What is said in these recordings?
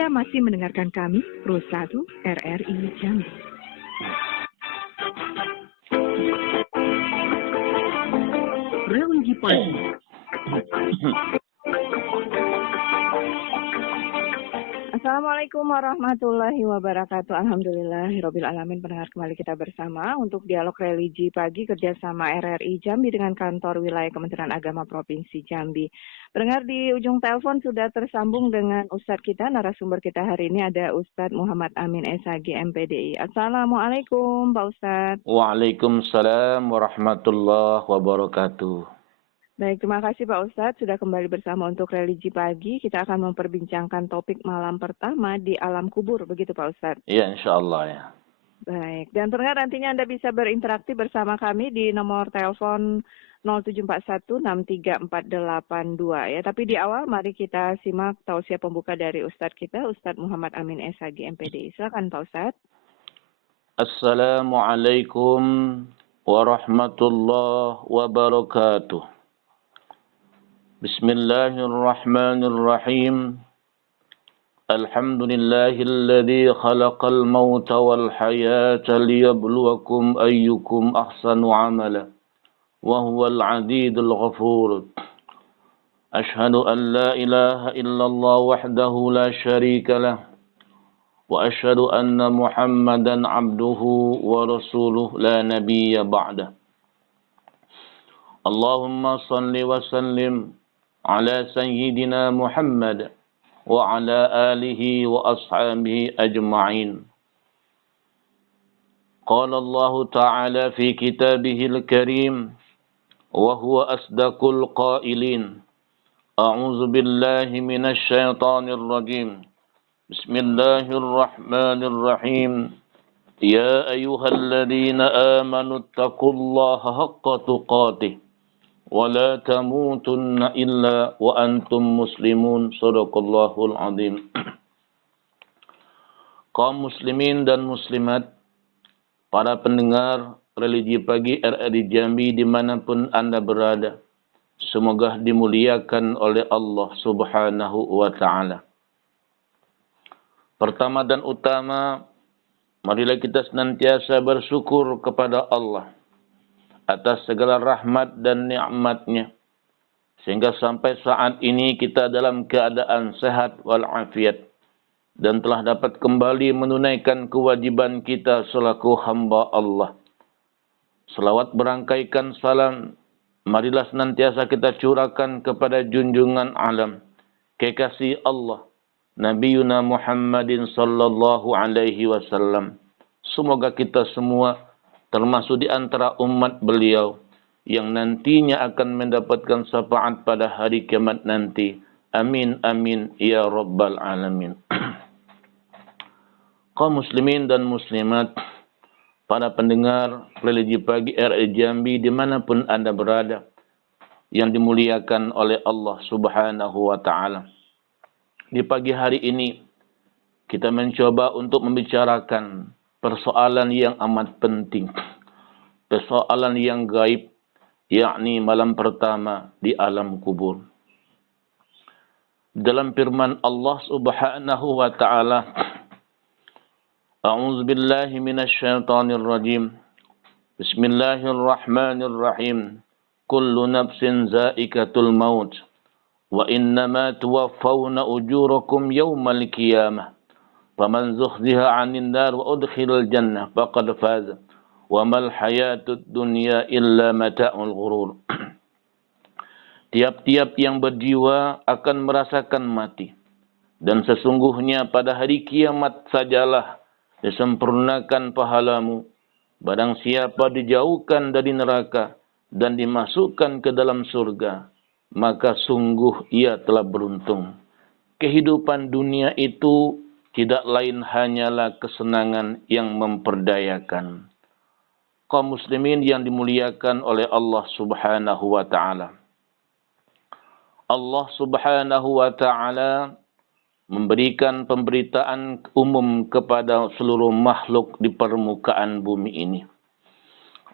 Anda masih mendengarkan kami, Pro 1 RRI Jambi. Religi pagi. Assalamualaikum warahmatullahi wabarakatuh. Alhamdulillahirabbil alamin. Pendengar, kembali kita bersama untuk dialog religi pagi kerjasama RRI Jambi dengan kantor wilayah Kementerian Agama Provinsi Jambi. Pendengar, di ujung telepon sudah tersambung dengan Ustadz kita. Narasumber kita hari ini ada Ustadz Muhammad Amin SHG MPDI. Assalamualaikum Pak Ustadz. Waalaikumsalam warahmatullahi wabarakatuh. Baik, terima kasih Pak Ustadz sudah kembali bersama untuk religi pagi. Kita akan memperbincangkan topik malam pertama di alam kubur, begitu Pak Ustadz? Iya, insya Allah ya. Baik, dan pendengar, nantinya Anda bisa berinteraksi bersama kami di nomor telepon 0741634882 ya. Tapi di awal mari kita simak tausiah pembuka dari Ustadz kita, Ustadz Muhammad Amin SHG MPDI. Silakan Pak Ustadz. Assalamualaikum warahmatullahi wabarakatuh. Bismillahirrahmanirrahim. Alhamdulillahilladzi khalaqal mauta wal hayata liyabluwakum ayyukum ahsanu amala wa huwal azizul ghafur. Ashhadu an la ilaha illallah wahdahu la syarika lah wa ashhadu anna Muhammadan abduhu wa rasuluh la nabiyya ba'dah. Allahumma salli wa sallim ala sayyidina Muhammad wa ala alihi wa ashabihi ajma'in. Qala Allah Ta'ala fi kitabihil karim wa huwa asdaqul qailin. A'udzu billahi minasy syaithanir rajim. Bismillahirrahmanirrahim. Ya ayyuhalladzina amanu taqullaha haqqa tuqatih wa la tamutunna illa wa antum muslimun. Shadaqallahul azim. Kaum muslimin dan muslimat, para pendengar religi pagi RRI Jambi dimanapun Anda berada, semoga dimuliakan oleh Allah Subhanahu wa ta'ala. Pertama dan utama, marilah kita senantiasa bersyukur kepada Allah atas segala rahmat dan nikmat-Nya, sehingga sampai saat ini kita dalam keadaan sehat walafiat dan telah dapat kembali menunaikan kewajiban kita selaku hamba Allah. Selawat berangkaikan salam, marilah senantiasa kita curahkan kepada junjungan alam, kekasih Allah, Nabiuna Muhammadin sallallahu alaihi wasallam. Semoga kita semua termasuk di antara umat beliau yang nantinya akan mendapatkan syafaat pada hari kiamat nanti. Amin, amin, ya rabbal alamin. Kaum muslimin dan muslimat, para pendengar religi pagi RRI Jambi dimanapun Anda berada, yang dimuliakan oleh Allah Subhanahu wa ta'ala. Di pagi hari ini, kita mencoba untuk membicarakan persoalan yang amat penting, persoalan yang gaib, yakni malam pertama di alam kubur. Dalam firman Allah Subhanahu wa ta'ala, A'udzu billahi minasy syaithanir rajim. Bismillahirrahmanirrahim. Kullu nafsin za'iqatul maut wa innama tuwaffawna ujurakum yawmal qiyamah. Faman zuhziha 'anil nar wa udkhilal jannah faqad faza wa mal hayatud dunya illa mata'ul ghurur. Tiap-tiap yang berjiwa akan merasakan mati, dan sesungguhnya pada hari kiamat sajalah disempurnakan pahalamu. Barang siapa dijauhkan dari neraka dan dimasukkan ke dalam surga, maka sungguh ia telah beruntung. Kehidupan dunia itu tidak lain hanyalah kesenangan yang memperdayakan. Kaum muslimin yang dimuliakan oleh Allah Subhanahu wa ta'ala. Allah Subhanahu wa ta'ala memberikan pemberitaan umum kepada seluruh makhluk di permukaan bumi ini,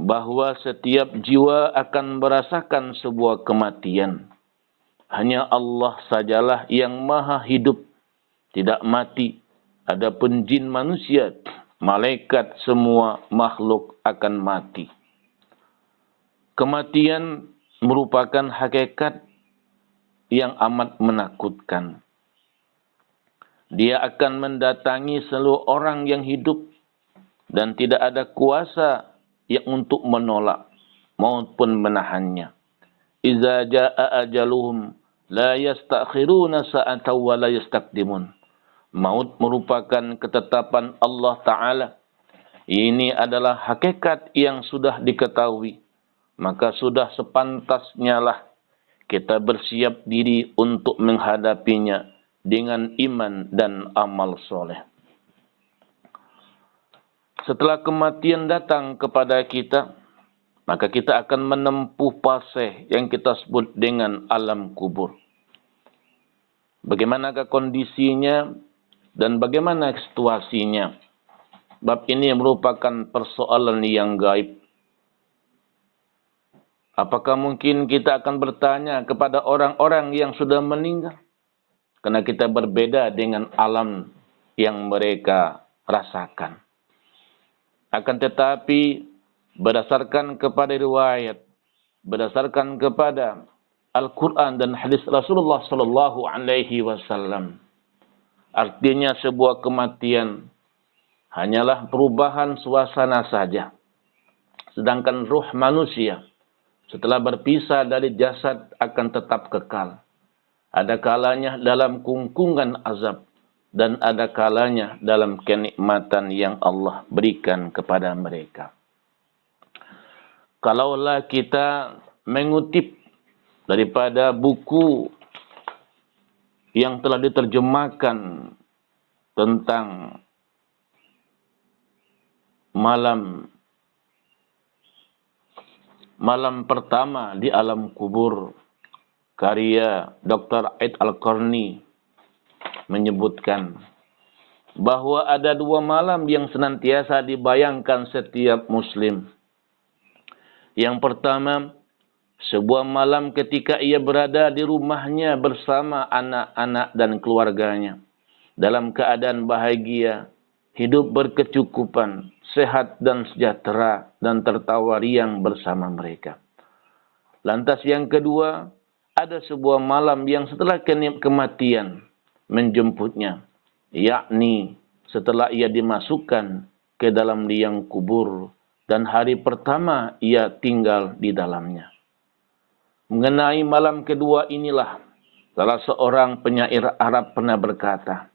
bahwa setiap jiwa akan merasakan sebuah kematian. Hanya Allah sajalah yang maha hidup, tidak mati. Adapun jin manusia, malaikat, semua makhluk akan mati. Kematian merupakan hakikat yang amat menakutkan. Dia akan mendatangi seluruh orang yang hidup dan tidak ada kuasa yang untuk menolak maupun menahannya. Iza jaa ajaluhum la yastakhiruna sa'atan wa la yastaqdimun. Maut merupakan ketetapan Allah Ta'ala. Ini adalah hakikat yang sudah diketahui. Maka sudah sepantasnya lah kita bersiap diri untuk menghadapinya dengan iman dan amal soleh. Setelah kematian datang kepada kita, maka kita akan menempuh fase yang kita sebut dengan alam kubur. Bagaimanakah kondisinya dan bagaimana situasinya? Bab ini merupakan persoalan yang gaib. Apakah mungkin kita akan bertanya kepada orang-orang yang sudah meninggal? Karena kita berbeda dengan alam yang mereka rasakan. Akan tetapi berdasarkan kepada riwayat, berdasarkan kepada Al-Quran dan hadis Rasulullah Sallallahu Alaihi Wasallam, artinya sebuah kematian hanyalah perubahan suasana saja. Sedangkan ruh manusia setelah berpisah dari jasad akan tetap kekal. Ada kalanya dalam kungkungan azab dan ada kalanya dalam kenikmatan yang Allah berikan kepada mereka. Kalaulah kita mengutip daripada buku yang telah diterjemahkan tentang malam pertama di alam kubur, karya Dr. Aid Al-Qarni menyebutkan bahwa ada 2 malam yang senantiasa dibayangkan setiap muslim. Yang pertama, sebuah malam ketika ia berada di rumahnya bersama anak-anak dan keluarganya, dalam keadaan bahagia, hidup berkecukupan, sehat dan sejahtera, dan tertawa riang bersama mereka. Lantas yang kedua, ada sebuah malam yang setelah kematian menjemputnya, yakni setelah ia dimasukkan ke dalam liang kubur dan hari pertama ia tinggal di dalamnya. Mengenai malam kedua inilah, salah seorang penyair Arab pernah berkata,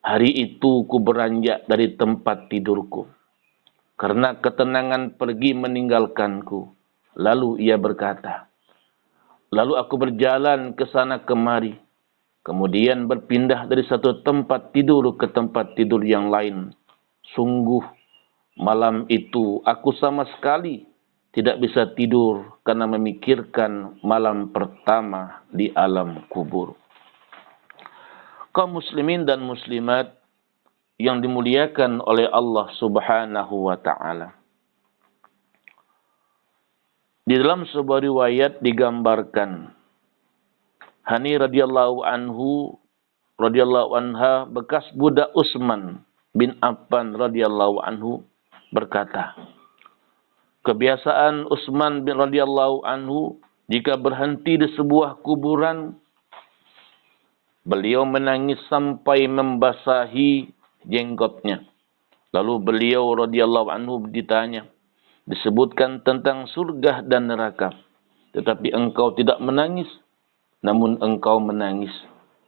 "Hari itu ku beranjak dari tempat tidurku, karena ketenangan pergi meninggalkanku." Lalu ia berkata, "Lalu aku berjalan ke sana kemari, kemudian berpindah dari satu tempat tidur ke tempat tidur yang lain. Sungguh, malam itu aku sama sekali tidak bisa tidur karena memikirkan malam pertama di alam kubur." Kaum muslimin dan muslimat yang dimuliakan oleh Allah Subhanahu wa taala. Di dalam sebuah riwayat digambarkan Hani radhiyallahu anha bekas budak Utsman bin Affan radhiyallahu anhu berkata, kebiasaan Utsman bin radhiyallahu anhu jika berhenti di sebuah kuburan, beliau menangis sampai membasahi jenggotnya. Lalu beliau radhiyallahu anhu ditanya, disebutkan tentang surga dan neraka, tetapi engkau tidak menangis, namun engkau menangis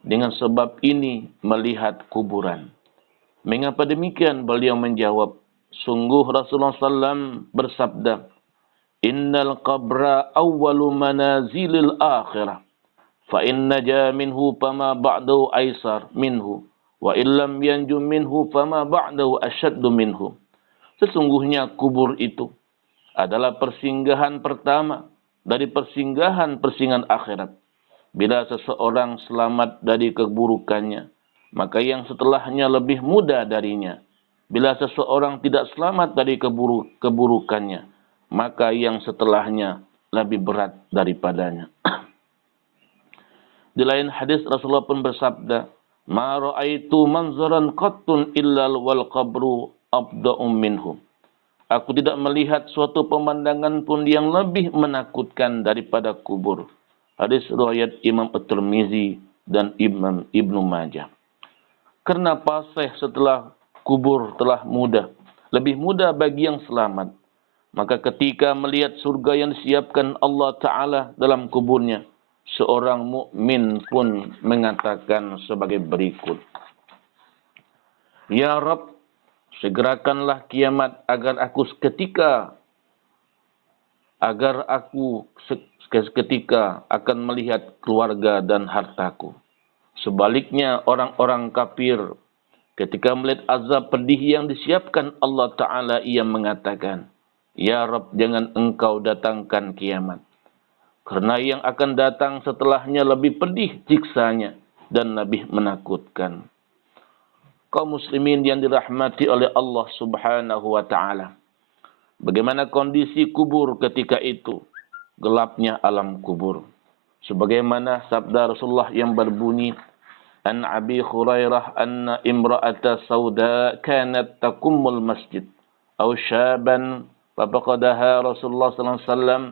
dengan sebab ini melihat kuburan. Mengapa demikian? Beliau menjawab, sungguh Rasulullah SAW bersabda, innal qabra awwalu manazilil akhirah. Fa in naja minhu fama ba'dahu aisar minhu wa illam yanju minhu fama ba'dahu asyaddu minhu. Sesungguhnya kubur itu adalah persinggahan pertama dari persinggahan akhirat. Bila seseorang selamat dari keburukannya, maka yang setelahnya lebih mudah darinya. Bila seseorang tidak selamat dari keburukannya, maka yang setelahnya lebih berat daripadanya. Di lain hadis Rasulullah pun bersabda, Ma ra'aitu manzaran qattun illa wal qabru abda'u minhu. Aku tidak melihat suatu pemandangan pun yang lebih menakutkan daripada kubur. Hadis riwayat Imam At-Tirmizi dan Imam Ibnu Majah. Karena pasih setelah kubur telah mudah, lebih mudah bagi yang selamat. Maka ketika melihat surga yang disiapkan Allah Ta'ala dalam kuburnya, seorang mukmin pun mengatakan sebagai berikut. Ya Rabb, segerakanlah kiamat agar aku seketika akan melihat keluarga dan hartaku. Sebaliknya orang-orang kafir ketika melihat azab pedih yang disiapkan Allah Ta'ala, ia mengatakan, Ya Rabb, jangan engkau datangkan kiamat. Karena yang akan datang setelahnya lebih pedih siksanya dan lebih menakutkan. Kaum muslimin yang dirahmati oleh Allah Subhanahu wa Ta'ala. Bagaimana kondisi kubur ketika itu? Gelapnya alam kubur. Sebagaimana sabda Rasulullah yang berbunyi, An Abi Hurairah anna imra'ata sauda kanat takummul masjid. Aw syaban fabaqadaha Rasulullah sallallahu alaihi wasallam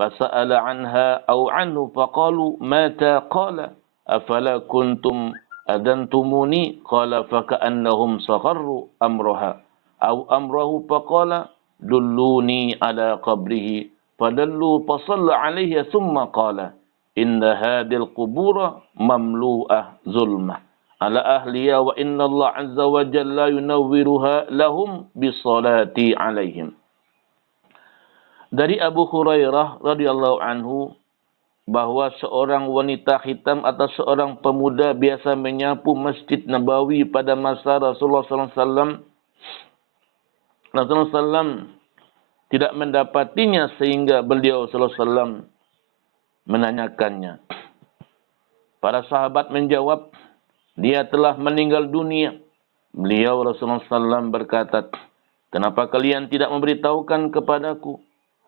fasa'ala anha aw anhu faqalu mata qala afala kuntum adantumuni qala faka'annahum sagharru amraha aw amrahu faqala dulluni ala qabrihi fadallu fasalla alaihi thumma qala inna hadil qubura mamlu'ah zulmah ala ahliya wa inna Allah azza wa jalla yunawwiruha lahum bisalati alaihim. Dari Abu Hurairah radhiyallahu anhu bahwa seorang wanita hitam atau seorang pemuda biasa menyapu Masjid Nabawi pada masa Rasulullah SAW. Rasulullah SAW tidak mendapatinya sehingga beliau SAW menanyakannya. Para sahabat menjawab, dia telah meninggal dunia. Beliau Rasulullah SAW berkata, kenapa kalian tidak memberitahukan kepadaku?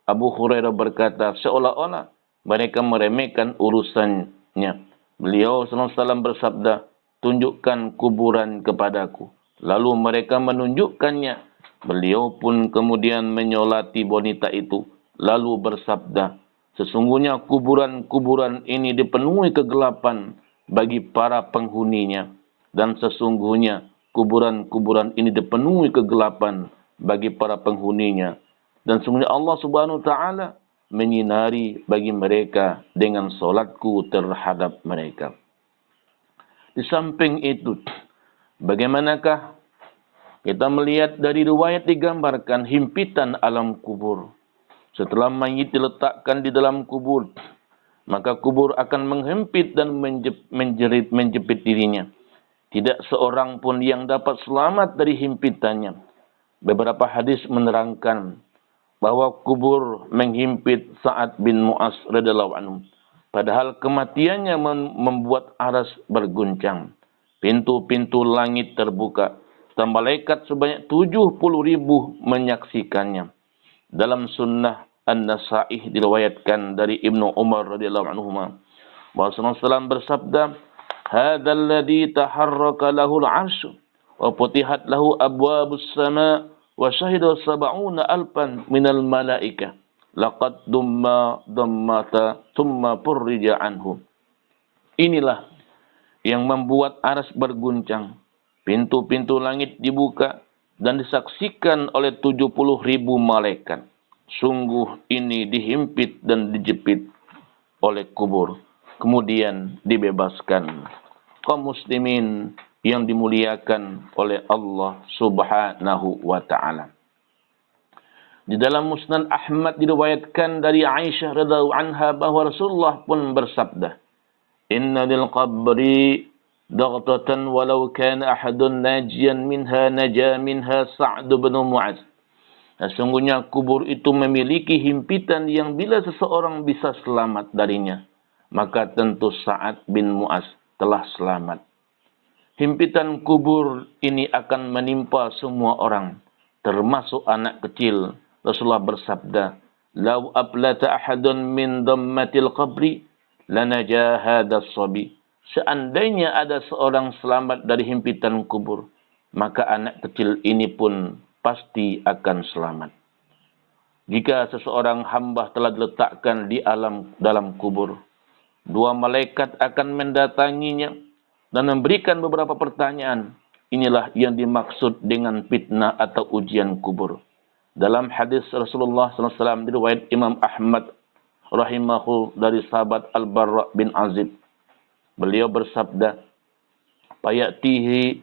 Abu Hurairah berkata, seolah-olah mereka meremehkan urusannya. Beliau SAW bersabda, tunjukkan kuburan kepadaku. Lalu mereka menunjukkannya. Beliau pun kemudian menyolati wanita itu. Lalu bersabda, sesungguhnya kuburan-kuburan ini dipenuhi kegelapan bagi para penghuninya. Dan sesungguhnya kuburan-kuburan ini dipenuhi kegelapan bagi para penghuninya. Dan sesungguhnya Allah Subhanahu wa Ta'ala menyinari bagi mereka dengan solatku terhadap mereka. Di samping itu, bagaimanakah kita melihat dari riwayat digambarkan himpitan alam kubur. Setelah mayit diletakkan di dalam kubur, maka kubur akan menghempit dan menjepit dirinya. Tidak seorang pun yang dapat selamat dari himpitannya. Beberapa hadis menerangkan bahwa kubur menghimpit Sa'ad bin Mu'az radhiyallahu anhu. Padahal kematiannya membuat aras berguncang. Pintu-pintu langit terbuka. Dan malaikat sebanyak 70.000 menyaksikannya. Dalam sunnah An-Nasa'i diriwayatkan dari Ibnu Umar radhiyallahu anhu bahwa Rasulullah SAW bersabda, "Hadzal ladzi taharraka lahu al-'arsy wa futihat lahu abwabus sama' wa syahida 70,000 minal malaikah laqad dammata thumma furrija anhu." Inilah yang membuat aras berguncang, pintu-pintu langit dibuka dan disaksikan oleh 70.000 malaikat. Sungguh ini dihimpit dan dijepit oleh kubur, kemudian dibebaskan. Kaum muslimin yang dimuliakan oleh Allah Subhanahu wa Ta'ala. Di dalam Musnad Ahmad diriwayatkan dari Aisyah radhiyallahu anha bahwa Rasulullah pun bersabda, "Inna lil qabri daghtatan walau kana ahadun najiyan minha naja minha Sa'd bin Mu'adz." Sesungguhnya kubur itu memiliki himpitan yang bila seseorang bisa selamat darinya, maka tentu Sa'ad bin Mu'adz telah selamat. Himpitan kubur ini akan menimpa semua orang, termasuk anak kecil. Rasulullah bersabda, "Lau ablata ahadun min dammatil qabri lanaja hadha as-sabi." seandainya ada seorang selamat dari himpitan kubur, maka anak kecil ini pun pasti akan selamat. Jika seseorang hamba telah diletakkan di dalam kubur, dua malaikat akan mendatanginya dan memberikan beberapa pertanyaan. Inilah yang dimaksud dengan fitnah atau ujian kubur. Dalam hadis Rasulullah SAW diriwayat Imam Ahmad rahimahu dari sahabat Al-Barra bin Azib. Beliau bersabda, "Fayatihi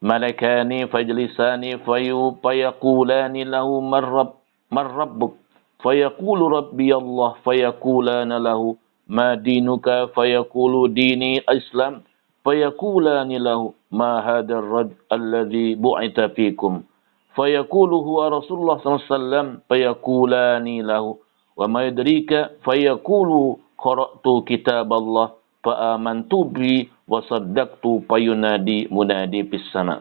malakani fajlisani fayaqulani lahu marrabbuk fayaqulu rabbi Allah fayaqulana lahu ma dinuka fayaqulu dini Islam fayaqulani lahu ma hadha ar-rajul alladhi bu'itha fikum fayaqulu huwa Rasulullah sallallahu alaihi wasallam fayaqulani lahu wa ma yadrika fayaqulu qara'tu kitab Allah fa amantu bi wa saddaqtu fayunadi munadi fis sama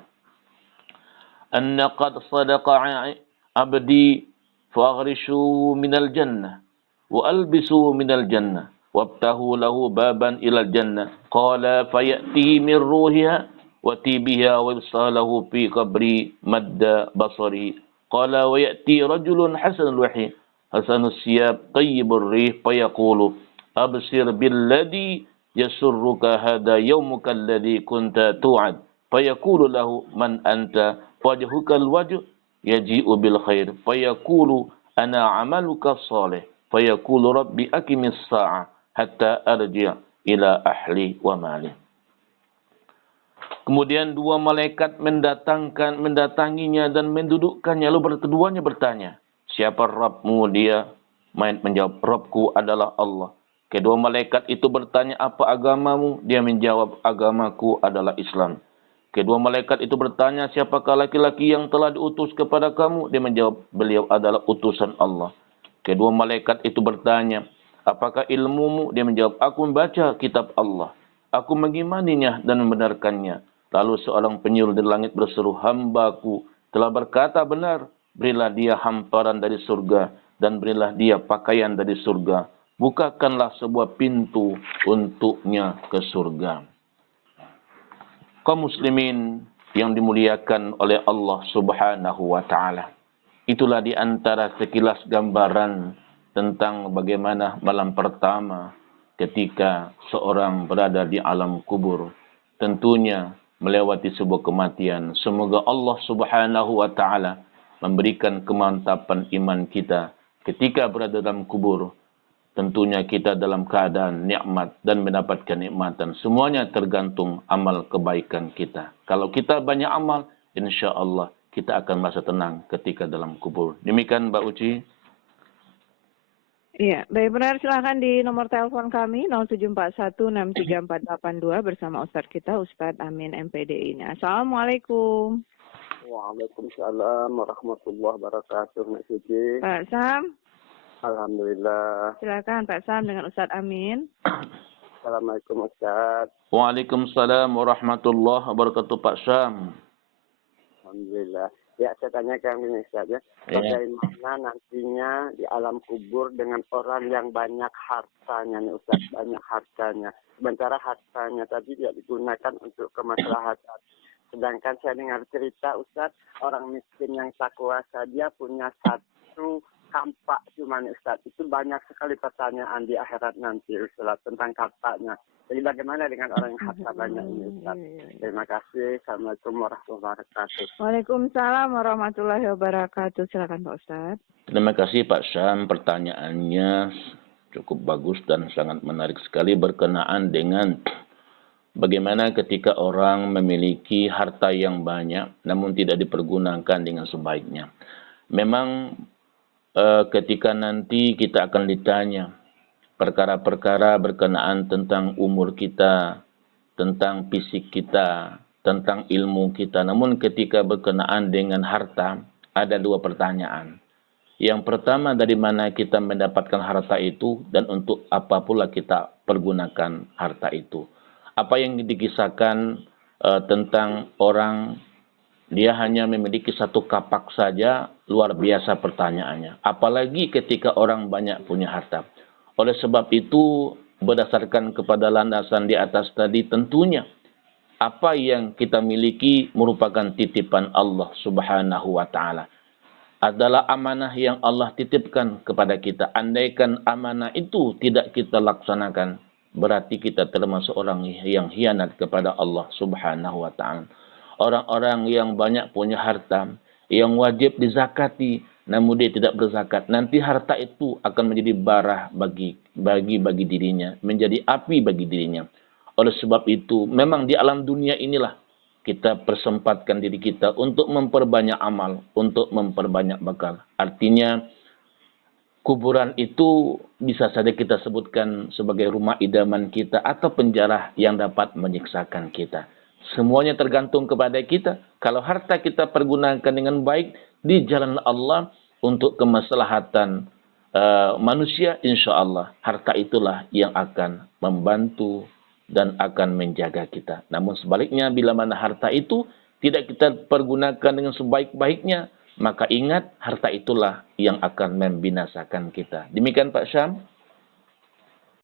anna qad sadaqa abdi فأغرشوا من الجنة وألبسوا من الجنة وابتهوا له بابا إلى الجنة قال فيأتي من روحها وتيبها ويبصى في قبري مد بصري قال ويأتي رجل حسن الوحي حسن الثياب طيب الريح فيقول أبصر بالذي يسرك هذا يومك الذي كنت توعد فيقول له من أنت وجهك الوجه يجيء بالخير فيقول أنا عملك الصالح فيقول ربي أقم الساعة حتى أرجع إلى أهلي ومالي. Kemudian dua malaikat mendatanginya dan mendudukkannya. Lalu keduanya bertanya, siapa Rabbmu? Dia menjawab, Rabbku adalah Allah. Kedua malaikat itu bertanya, apa agamamu? Dia menjawab, agamaku adalah Islam. Kedua malaikat itu bertanya, siapakah laki-laki yang telah diutus kepada kamu? Dia menjawab, beliau adalah utusan Allah. Kedua malaikat itu bertanya, apakah ilmumu? Dia menjawab, aku membaca kitab Allah. Aku mengimaninya dan membenarkannya. Lalu seorang penyuluh di langit berseru, hambaku telah berkata benar. Berilah dia hamparan dari surga dan berilah dia pakaian dari surga. Bukakanlah sebuah pintu untuknya ke surga. Kaum muslimin yang dimuliakan oleh Allah Subhanahu wa taala. Itulah di antara sekilas gambaran tentang bagaimana malam pertama ketika seorang berada di alam kubur. Tentunya melewati sebuah kematian. Semoga Allah Subhanahu wa taala memberikan kemantapan iman kita ketika berada dalam kubur. Tentunya kita dalam keadaan nikmat dan mendapatkan kenikmatan. Semuanya tergantung amal kebaikan kita. Kalau kita banyak amal, insya Allah kita akan merasa tenang ketika dalam kubur. Demikian Mbak Uci. Iya, baik benar. Silakan di nomor telepon kami 0741634482 bersama Ustadz kita, Ustadz Amin MPDI. Assalamualaikum. Waalaikumsalam warahmatullahi wabarakatuh. Pak Sam. Alhamdulillah. Silakan Pak Sam dengan Ustadz Amin. Assalamualaikum Ustaz. Waalaikumsalam warahmatullahi wabarakatuh Pak Sam. Alhamdulillah. Ya, saya tanyakan ini Ustaz ya. Bagaimana nantinya di alam kubur dengan orang yang banyak hartanya nih Ustaz, banyak hartanya. Sementara hartanya tadi tidak digunakan untuk kemaslahatan. Sedangkan saya dengar cerita Ustaz, orang miskin yang tak kuasa dia punya satu kampak cuman Ustaz. Itu banyak sekali pertanyaan di akhirat nanti Ustaz tentang kampaknya. Jadi bagaimana dengan orang yang harta banyak ini Ustaz? Terima kasih. Assalamualaikum warahmatullahi wabarakatuh. Waalaikumsalam warahmatullahi wabarakatuh. Silakan Pak Ustaz. Terima kasih Pak Sam. Pertanyaannya cukup bagus dan sangat menarik sekali berkenaan dengan bagaimana ketika orang memiliki harta yang banyak namun tidak dipergunakan dengan sebaiknya. Memang ketika nanti kita akan ditanya perkara-perkara berkenaan tentang umur kita, tentang fisik kita, tentang ilmu kita. Namun ketika berkenaan dengan harta, ada dua pertanyaan. Yang pertama, dari mana kita mendapatkan harta itu dan untuk apa pula kita pergunakan harta itu. Apa yang dikisahkan tentang orang dia hanya memiliki satu kapak saja, luar biasa pertanyaannya. Apalagi ketika orang banyak punya harta. Oleh sebab itu, berdasarkan kepada landasan di atas tadi, tentunya apa yang kita miliki merupakan titipan Allah Subhanahu wa taala. Adalah amanah yang Allah titipkan kepada kita. Andaikan amanah itu tidak kita laksanakan, berarti kita termasuk orang yang khianat kepada Allah Subhanahu wa taala. Orang-orang yang banyak punya harta, yang wajib dizakati, namun dia tidak berzakat, nanti harta itu akan menjadi bara bagi dirinya, menjadi api bagi dirinya. Oleh sebab itu, memang di alam dunia inilah kita persempatkan diri kita untuk memperbanyak amal, untuk memperbanyak bekal. Artinya, kuburan itu bisa saja kita sebutkan sebagai rumah idaman kita atau penjara yang dapat menyiksakan kita. Semuanya tergantung kepada kita. Kalau harta kita pergunakan dengan baik di jalan Allah untuk kemaslahatan manusia, insya Allah harta itulah yang akan membantu dan akan menjaga kita. Namun sebaliknya, bila mana harta itu tidak kita pergunakan dengan sebaik-baiknya, maka ingat harta itulah yang akan membinasakan kita. Demikian Pak Syam.